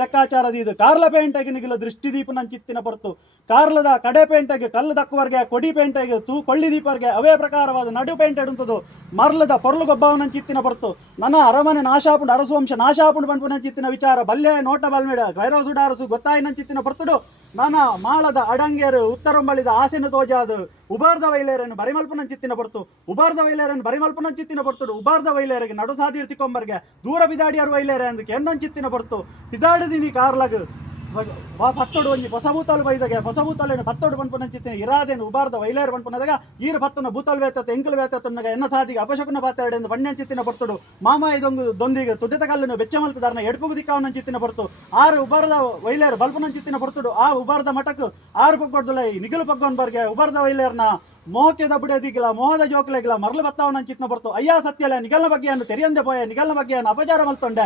ಲೆಕ್ಕಾಚಾರದ ಇದು ಕಾರ್ಲ ಪೇಂಟೆಗೆ ನಿಗಿಲ ದೃಷ್ಟಿದೀಪ ನಂಚಿತ್ತಿನ ಹೊರತು ಕಾರ್ಲದ ಕಡೆ ಪೇಂಟೆಗೆ ಕಲ್ಲು ದಕ್ಕುವರ್ಗೆ ಕೊಡಿ ಪೇಂಟೆಗೆ ಕೊಳ್ಳಿ ದೀಪರ್ಗೆ ಅವೇ ಪ್ರಕಾರವಾದ ನಡು ಪೇಂಟ್ ಇಡುತ್ತದೆ ಮರ್ಲದ ಪೊರ್ಲು ಗೊಬ್ಬವನಂಚಿತ್ತಿನ ಹೊರತು ನನ್ನ ಅರಮನೆ ನಾಶಾಪುಂಡು ಅರಸುವಂಶ ನಾಶಾಪುಂಡು ಪಂಪುನಂಚಿತ್ತಿನ ವಿಚಾರ ಬಲ್ಲೆ ನೋಟ ಬಲ್ಮೇಡ ಗೈರವ ಸುಡಾರಸು ಗೊತ್ತಾಯಿನಂಚಿತ್ತಿನ ಹೊರತುಡು ನನ್ನ ಮಾಳದ ಅಡಂಗೇರು ಉತ್ತರಂಬಳಿದ ಆಸೆನು ತೋಜಾದು ಉಬಾರ್ದ ವೈಲೇರನ್ನು ಬರಿಮಲ್ಪುನಂಚಿತ್ತಿನ ಹೊರತು ಉಬಾರ್ದ ವೈಲೇರನ್ನು ಬರಿಮಲ್ಪುನಂಚಿತ್ತಿನ ಹೊರತುಡು ಉಬಾರ್ದ ವೈಲೇರಿಗೆ ನಡು ಸಾದಿರ್ತಿಕೊಂಬರ್ಗೆ ದೂರ ಬಿದಾಡಿಯರು ವೈಲೇರೆ ಅಂದಕ್ಕೆ ಎನ್ನಂಚಿತ್ತಿನ ಹೊರತು ಬಿದಾಡಿದೀನಿ ಕಾರ್ಲಗ್ ಪತ್ತೊಡು ಒಂಜಿ ಹೊಸ ಬೂತಲು ಬೈದಾಗೆ ಹೊಸ ಬೂತಲೇನು ಪತ್ತೊಡು ಪಂಪುನಂಚಿತ್ತಿನ ಇರಾದೇನು ಉಬಾರ್ದ ವೈಲೇರು ಪಂಪುನದಾಗ ಈರು ಪತ್ತನ ಬೂತಲ್ ವೇತತ್ತು ಎಂಕಲ್ ವೇತತ್ತನ್ನಾಗ ಎನ್ನ ಸಾದಿಗೆ ಅಪಶಕುನ ಪಾತ್ರೆಡೆಂದು ಬಣ್ಣಂಚಿತ್ತಿನ ಹೊರತುಡು ಮಾಮ ಇದೊಂದು ದೊಂದಿಗೆ ತುದಿತ ಕಲ್ಲನ್ನು ಬೆಚ್ಚಮಲ್ತದಾರನ ಎಡ್ಪುಗು ದಿಕ್ಕಾವನಂಚಿತ್ತಿನ ಹೊರತು ಆರು ಉಬಾರ್ದ ವೈಲೇರು ಬಲ್ಪುನಂಚಿತ್ತಿನ ಹೊರತುಡು ಆ ಉಬಾರ್ದ ಮಠಕ್ಕೆ ಆರು ಪಗ್ಗೊಡ್ದುಲೈ ನಿಗಲು ಪಗ್ಗೊಂಬರ್ಗೆ ಉಬಾರ್ದ ವೈಲೇರ್ನ ಮೋಹಕ್ಕೆ ದಬ್ಬುಡೆದಿಗಿಲ್ಲ ಮೋಹದ ಜೋಕ್ಲೆಗಿಲ್ಲ ಮರಳು ಬತ್ತಾವನಂಚಿತ್ನ ಬರ್ತು ಅಯ್ಯ ಸತ್ಯಲ್ಲ ನಿಗಲ್ನ ಬಗ್ಗೆಯನ್ನು ತೆರಿಯಂದೆ ಪೋಯ ನಿಗಲ್ನ ಬಗ್ಗೆಯನ್ನು ಅಪಚಾರ ಮಲ್ತೊಂಡೆ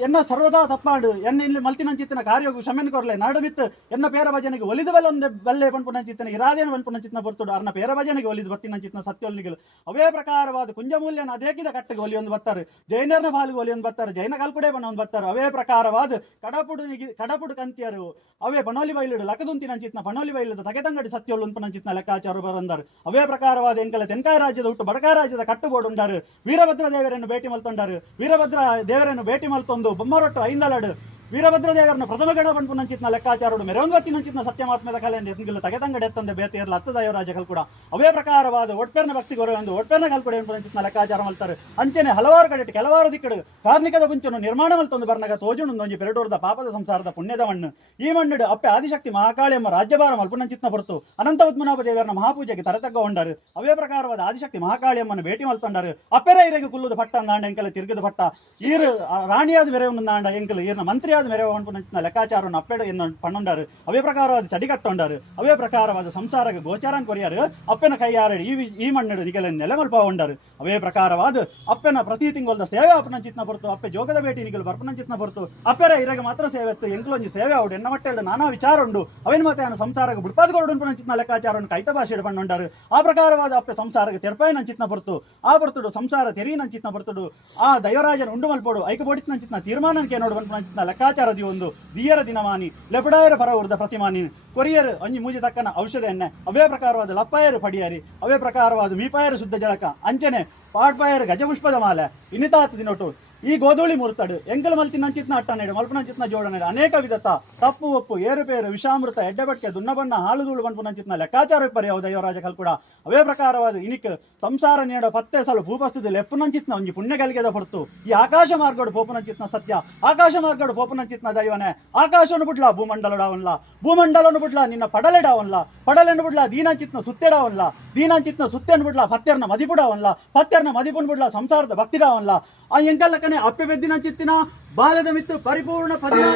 ಎನ್ನ ಸರ್ವದಾ ತಪ್ಪಾಡು ಎನ್ನ ಇಲ್ಲಿ ಮಲ್ತಿನಂಚಿತ್ತಿನ ಕಾರ್ಯವು ಕ್ಷಮೆನ್ ಕೊರ್ಲೆ ನಾಡು ಬಿತ್ತು ಎನ್ನ ಪೇರ ಭಜನೆಗೆ ಒಲಿದು ಬಲ್ಲೊಂದೆ ಬಲ್ಲೆ ಪಂಪುನಂಚಿತ್ತಿನ ಇರಾದೇನು ಪಂಪುನಂಚಿತ್ನ ಬರ್ತುಡು ಅರ್ನ ಪೇರ ಭಜನೆಗೆ ಒಲಿದು ಬತ್ತಿನಂಚಿತ್ನ ಸತ್ಯೊಲ್ನಿಗಲು ಅವೇ ಪ್ರಕಾರವಾದ ಕುಂಜಮೂಲ್ಯನ ಅದೇಕಿದ ಕಟ್ಟಿಗೆ ಒಲಿಯೊಂದು ಬರ್ತಾರೆ ಜೈನರ್ನ ಪಾಲಿಗೆ ಒಲಿಯೊಂದು ಬರ್ತಾರೆ ಜೈನ ಕಲ್ಕುಡೆ ಬಣ್ಣೊಂದು ಬರ್ತಾರೆ ಅವೇ ಪ್ರಕಾರವಾದ ಕಡಪುಡು ಕಂತಿಯರು ಅವೇ ಪನೋಲಿ ಬೈಲಿಡು ಲಕದುಂತಿನಂಚಿತ್ನ ಪನೋಲಿ ಬೈಲಿದ ತಗೆತಂಗಡಿ ಸತ್ಯೊಲ್ಲು ಉಂಪನಂಚಿತ್ನ ಲೆಕ್ಕಾಚಾರ ಬರಂದರು ಅವೇ ಪ್ರಕಾರವಾದ ಎಂಕಲ ತೆನ್ಕಾಯ ರಾಜ್ಯದ ಹುಟ್ಟು ಬಡಕಾಯ ರಾಜ್ಯದ ಕಟ್ಟುಬೋಡು ಉಂಡಾರು ವೀರಭದ್ರ ದೇವರನ್ನು ಭೇಟಿ ಮಲ್ತೊಂಡಾರು ವೀರಭದ್ರ ದೇವರನ್ನು ಭೇಟಿ ಮಲ್ತೊಂದು ಬೊಮ್ಮರೊಟ್ಟು ಐಂದಲಾಡು ವೀರಭದ್ರ ದೇವರನ್ನು ಪ್ರಥಮ ಗಣ ಪಂಪುನಂಚಿತ್ನ ಲೆಕ್ಕಾಚಾರಡು ಮೆರವಂಗತ್ತಿನಂಚಿತ್ನ ಸತ್ಯಮಾತ್ಮದ ಕಲೆಯಿಂದ ಎತ್ತಿಗಿಲ್ಲ ತಗೆತಂಗಡೆ ಎತ್ತಂದೆ ಬೇತೆಯರ್ಲ ಹತ್ತು ದೈವರಾಜಗಳು ಕೂಡ ಅವೇ ಪ್ರಕಾರವಾದ ಒಟ್ಪೇರ್ನ ಭಕ್ತಿ ಗೌರವ ಎಂದು ಒಟ್ಪೇರ್ನ ಕಲ್ಪಡೆ ಪಂಪುನಂಚಿತ್ನ ಲೆಕ್ಕಾಚಾರ ಮಲ್ತಾರೆ ಅಂಚನೆ ಹಲವಾರು ಕಡೆ ಕೆಲವಾರು ದಿಕ್ಕಡು ಕಾರ್ಣಿಕದ ಮುಂಚೆನು ನಿರ್ಮಾಣ ಮಲ್ತೊಂದು ಬರ್ನಾಗ ತೋಜುಣೊಂದೊಂಜಿ ಪೆರಡೋರ್ದ ಪಾಪದ ಸಂಸಾರದ ಪುಣ್ಯದ ಮಣ್ಣು ಈ ಮಣ್ಣುಡು ಅಪ್ಪೆ ಆದಿಶಕ್ತಿ ಮಹಾಕಾಳಿ ಎಂಬ ರಾಜ್ಯಭಾರ ಮಲ್ಪುನಂಚಿತ್ನ ಹೊರತು ಅನಂತ ಪದ್ಮನಾಭ ದೇವರನ್ನ ಮಹಾಪೂಜೆಗೆ ತರತಗ್ಗ ಹೊಂಡಾರು ಅವೇ ಪ್ರಕಾರವಾದ ಆದಿಶಕ್ತಿ ಮಹಾಕಾಳಿ ಅಮ್ಮನ್ನು ಭೇಟಿ ಮಲ್ತೊಂಡಾರು ಅಪ್ಪೆರ ಇರೆಗೆ ಕುಲ್ಲುದು ಪಟ್ಟ ಅಂದಾಂಡ ಎಂಕಲ ತಿರುಗದ ಪಟ್ಟ ಈರು ರಾಣಿಯಾದ ಮೆರವೊಂದು ಆಂಡ ಎಂಕಲು ಈರ್ನ ಮಂತ್ರಿಯಾದ ಮೆರವ ಪಂಪುನಂಚಿತ್ನ ಲೆಕ್ಕಾಚಾರವನ್ನು ಅಪ್ಪೆಡು ಎನ್ನು ಪಣ್ಣೊಂಡಾರು ಅವೇ ಪ್ರಕಾರವಾದ ಚಡಿ ಕಟ್ಟೊಂಡಾರು ಅವೇ ಪ್ರಕಾರವಾದ ಸಂಸಾರಕ್ಕೆ ಗೋಚಾರನ್ ಕೊರಿಯಾರು ಅಪ್ಪೆನ ಕೈಯಾರಡಿ ಈ ಮಣ್ಣಡು ನಿಗಲ ನೆಲೆಮಲ್ಪ ಹೊಂಡಾರು ಅವೇ ಪ್ರಕಾರವಾದ ಅಪ್ಪೆನ ಪ್ರತಿ ತಿಂಗಳದ ಸೇವೆ ಅಪ್ಪನಂಚಿತ್ನ ಹೊರತು ಅಪ್ಪೆ ಜೋಗದ ಭೇಟಿ ನಿಗಲು ಬರ್ಪನಂಚಿತ್ನ ಹೊರತು ಅಪ್ಪೆರ ಇರೆಗೆ ಮಾತ್ರ ಸೇವೆ ಎತ್ತು ಎಂಕ್ಲೊಂಜಿ ಸೇವೆ ಅವಡು ಎನ್ನ ಮಟ್ಟೆಡು ನಾನಾ ವಿಚಾರ ಉಂಡು ಅವೇನು ಮತ್ತೆ ಸಂಸಾರಕ್ಕೆ ಬುಡ್ಪಾದ್ಗೋಡು ಪಂಚಿತ್ನ ಲೆಕ್ಕಾಚಾರವನ್ನು ಕೈತ ಭಾಷೆ ಪಣ್ಣೊಂಡಾರು ಆ ಪ್ರಕಾರವಾದ ಅಪ್ಪೆ ಸಂಸಾರಕ್ಕೆ ತೆರಪಾಯಿನಂಚಿತ್ನ ಹೊರತು ಆ ಬರ್ತುಡು ಸಂಸಾರ ತೆರೀನಂಚಿತ್ನ ಹೊರತುಡು ಆ ದೈವರಾಜನ ಉಂಡು ಮಲ್ಪೋಡು ಐಕ ಬೋಡಿತ್ನಂಚಿತ್ನ ತೀರ್ಮಾನಕ್ಕೆ ನೋಡು ಪಂಚಿತ್ನ ಲೆಕ್ಕಾಚಾರದಿ ಒಂದು ದಿಯರ ದಿನಮಾನಿ ಲೆಪಡಾಯರ ಪರ ಉರ್ದ ಪ್ರತಿಮಾನಿ ಕೊರಿಯರು ಅಂಜಿ ಮೂಜಿ ತಕ್ಕನ ಔಷಧ ಎಣ್ಣೆ ಅವೇ ಪ್ರಕಾರವಾದ ಲಪ್ಪಾಯರು ಪಡಿಯಾರಿ ಅವೇ ಪ್ರಕಾರವಾದ ಮೀಪಾಯರು ಶುದ್ಧ ಜಳಕ ಅಂಚನೆ ಪಾಡ್ಪಾಯರು ಗಜಪುಷ್ಪದ ಮಾಲೆ ಇನ್ನಿತಾತ ದಿನೊಟ್ಟು ಈ ಗೋಧೂಳಿ ಮುರುತಾಡು ಎಂಕಲ್ ಮಲ್ತಿನಂಚಿತ್ನ ಅಟ್ಟನೇಡು ಮಲ್ಪನಂಚಿತ್ನ ಜೋಡನೇಡು ಅನೇಕ ವಿಧತ ತಪ್ಪು ಒಪ್ಪು ಏರುಪೇರು ವಿಷಾಮೃತ ಎಡ್ಡೆಬಟ್ಟೆ ದುನ್ನಬಣ್ಣ ಹಾಳುದೂಳು ಪಂಪುನಂಚಿತ್ನ ಲೆಕ್ಕಾಚಾರ ವಿಪರ್ಯಾವ ದೈವರಾಜ ಕಲ್ಕುಡ ಅವೇ ಪ್ರಕಾರವಾದ ಇನಿಕ್ ಸಂಸಾರ ನೀಡೋ ಪತ್ತೆ ಸಲ ಭೂಪಸ್ತದ ಲೆಪ್ಪುನಂಚಿತ್ನ ಒಂಜಿ ಪುಣ್ಯಗಲ್ಗೆದ ಹೊರತು ಈ ಆಕಾಶ ಮಾರ್ಗಡು ಪೋಪುನಂಚಿತ್ನ ಸತ್ಯ ಆಕಾಶ ಮಾರ್ಗಡು ಪೋಪುನಂಚಿತ್ನ ದೈವನೇ ಆಕಾಶವನ್ನು ಬಿಡ್ಲಾ ಭೂಮಂಡಲಡಾವನ್ಲ ಭೂಮಂಡಲವನ್ನು ಬಿಡ್ಲಾ ನಿನ್ನ ಪಡಲೆಡಾವನ್ಲ ಪಡಲೆನ್ನು ಬಿಡ್ಲಾ ದೀನಾಂಚಿತ್ನ ಸುತ್ತೆಡಾವನ್ಲ ದೀನಾಂಚಿತ್ನ ಸುತ್ತೆನ್ನು ಬಿಡ್ಲಾ ಪತ್ತೆರ್ನ ಮದಿಪುಡಾವನ್ಲ ಪತ್ತೆರ್ನ ಮದಿಪುನ್ ಬಿಡ್ಲಾ ಸಂಸಾರದ ಭಕ್ತಿಡಾವನ್ಲ ಆ ಎಂಕಲ್ಲಕ್ಕನೆ ಅಪ್ಪೆ ಬೆದ್ದಿನ ಚಿತ್ತಿನ ಬಾಲ್ಯದ ಮಿತ್ತು ಪರಿಪೂರ್ಣ ಪದಿನ